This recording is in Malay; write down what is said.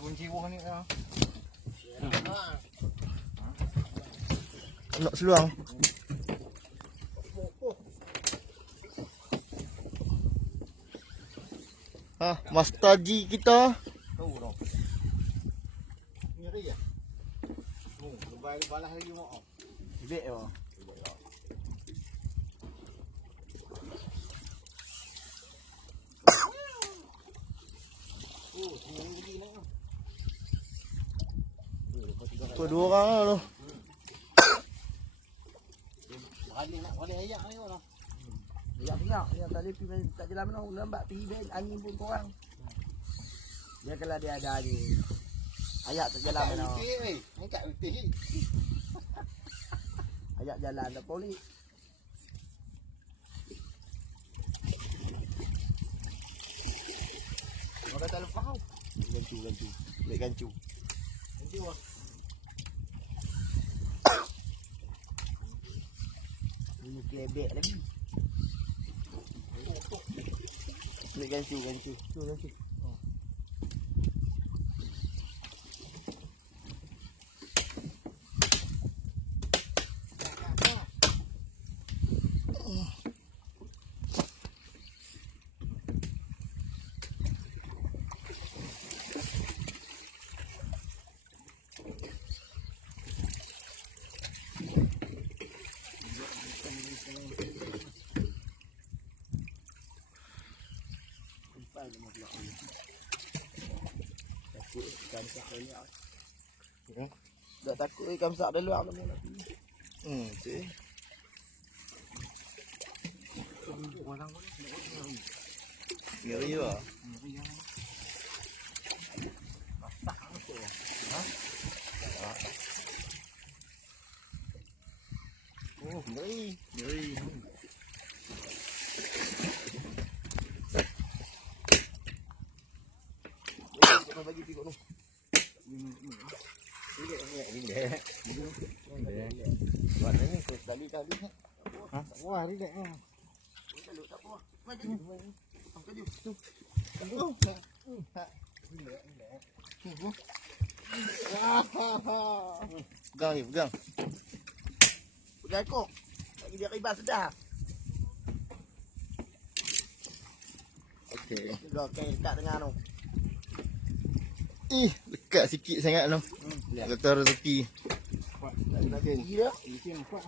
kunci buah ni dah. Nak seluang. Master G kita. Tahu dah. Nyeri ya. Oh, balas lagi mak. Ibek ah. Oh, sini lagi nak. Tu dua orang lah tu. Balik ayak ni orang. Ayak dia tadi pergi tak jalan mana lambat pergi bel angin pun kurang. Dia kalau dia ada angin. Ayak tak jalan mana. Ni kat utih. Ayak jalan tak boleh. Orang tak lepas kau. Gancu. Baik gancu. Nanti wah. Ini kelebek lagi. Baik gancu. Tu gancu. Takut ikan sak dia. Tak takut ikan sak dia luar nama lagi. Cik. Ngeri lah. Oh, ngeri. Bagi pikuk tu. Buat ni kali. Ha? Wah, ni dek. Tak apa. Maju. Angkat dia. Tu. Pegang. Pegang ekor. Bagi dia ribas sedar. Okey. Juga dekat tengah tu. Dekat sikit sangat tu. Kata rezeki. Lagi dah. Ini nampak.